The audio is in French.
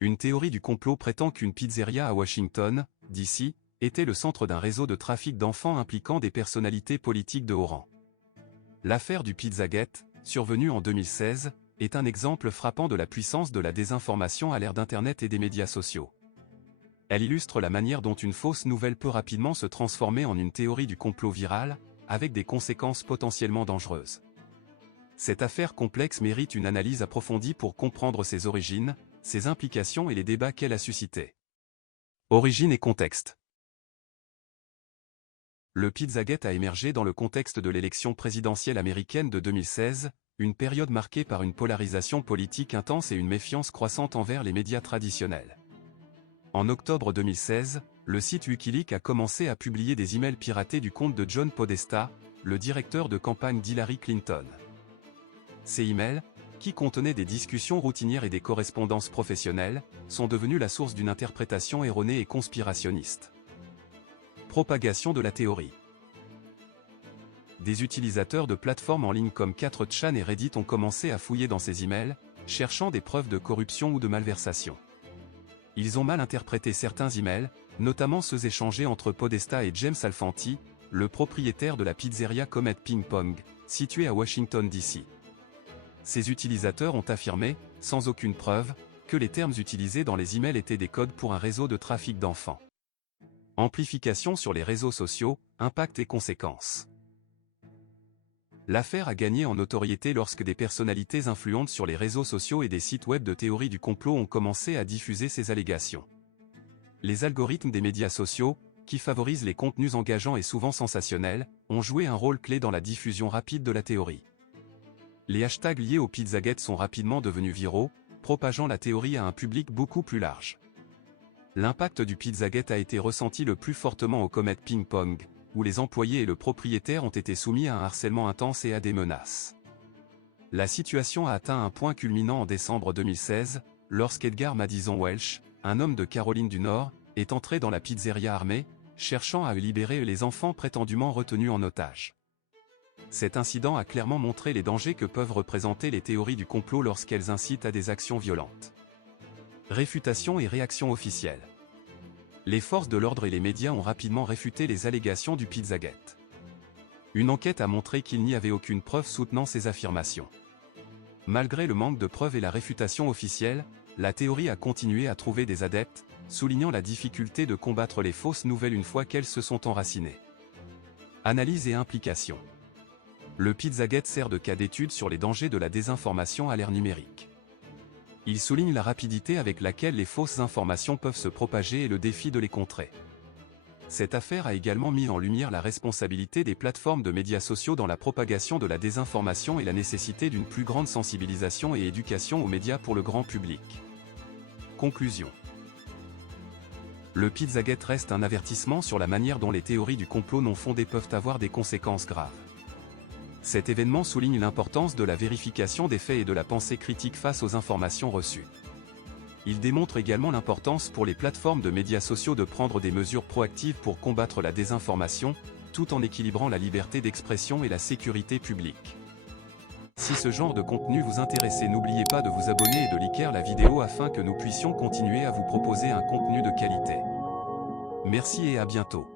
Une théorie du complot prétend qu'une pizzeria à Washington, D.C., était le centre d'un réseau de trafic d'enfants impliquant des personnalités politiques de haut rang. L'affaire du Pizzagate, survenue en 2016, est un exemple frappant de la puissance de la désinformation à l'ère d'Internet et des médias sociaux. Elle illustre la manière dont une fausse nouvelle peut rapidement se transformer en une théorie du complot virale, avec des conséquences potentiellement dangereuses. Cette affaire complexe mérite une analyse approfondie pour comprendre ses origines, ses implications et les débats qu'elle a suscités. Origine et contexte. Le Pizzagate a émergé dans le contexte de l'élection présidentielle américaine de 2016, une période marquée par une polarisation politique intense et une méfiance croissante envers les médias traditionnels. En octobre 2016, le site Wikileaks a commencé à publier des emails piratés du compte de John Podesta, le directeur de campagne d'Hillary Clinton. Ces emails, qui contenaient des discussions routinières et des correspondances professionnelles, sont devenus la source d'une interprétation erronée et conspirationniste. Propagation de la théorie. Des utilisateurs de plateformes en ligne comme 4chan et Reddit ont commencé à fouiller dans ces emails, cherchant des preuves de corruption ou de malversation. Ils ont mal interprété certains emails, notamment ceux échangés entre Podesta et James Alfanti, le propriétaire de la pizzeria Comet Ping Pong, située à Washington D.C. Ces utilisateurs ont affirmé, sans aucune preuve, que les termes utilisés dans les emails étaient des codes pour un réseau de trafic d'enfants. Amplification sur les réseaux sociaux, impact et conséquences. L'affaire a gagné en notoriété lorsque des personnalités influentes sur les réseaux sociaux et des sites web de théorie du complot ont commencé à diffuser ces allégations. Les algorithmes des médias sociaux, qui favorisent les contenus engageants et souvent sensationnels, ont joué un rôle clé dans la diffusion rapide de la théorie. Les hashtags liés au Pizzagate sont rapidement devenus viraux, propageant la théorie à un public beaucoup plus large. L'impact du Pizzagate a été ressenti le plus fortement au Comet Ping Pong, où les employés et le propriétaire ont été soumis à un harcèlement intense et à des menaces. La situation a atteint un point culminant en décembre 2016, lorsqu'Edgar Madison Welch, un homme de Caroline du Nord, est entré dans la pizzeria armé, cherchant à libérer les enfants prétendument retenus en otage. Cet incident a clairement montré les dangers que peuvent représenter les théories du complot lorsqu'elles incitent à des actions violentes. Réfutation et réaction officielle. Les forces de l'ordre et les médias ont rapidement réfuté les allégations du Pizzagate. Une enquête a montré qu'il n'y avait aucune preuve soutenant ces affirmations. Malgré le manque de preuves et la réfutation officielle, la théorie a continué à trouver des adeptes, soulignant la difficulté de combattre les fausses nouvelles une fois qu'elles se sont enracinées. Analyse et implication. Le Pizzagate sert de cas d'étude sur les dangers de la désinformation à l'ère numérique. Il souligne la rapidité avec laquelle les fausses informations peuvent se propager et le défi de les contrer. Cette affaire a également mis en lumière la responsabilité des plateformes de médias sociaux dans la propagation de la désinformation et la nécessité d'une plus grande sensibilisation et éducation aux médias pour le grand public. Conclusion. Le Pizzagate reste un avertissement sur la manière dont les théories du complot non fondées peuvent avoir des conséquences graves. Cet événement souligne l'importance de la vérification des faits et de la pensée critique face aux informations reçues. Il démontre également l'importance pour les plateformes de médias sociaux de prendre des mesures proactives pour combattre la désinformation, tout en équilibrant la liberté d'expression et la sécurité publique. Si ce genre de contenu vous intéresse, n'oubliez pas de vous abonner et de liker la vidéo afin que nous puissions continuer à vous proposer un contenu de qualité. Merci et à bientôt.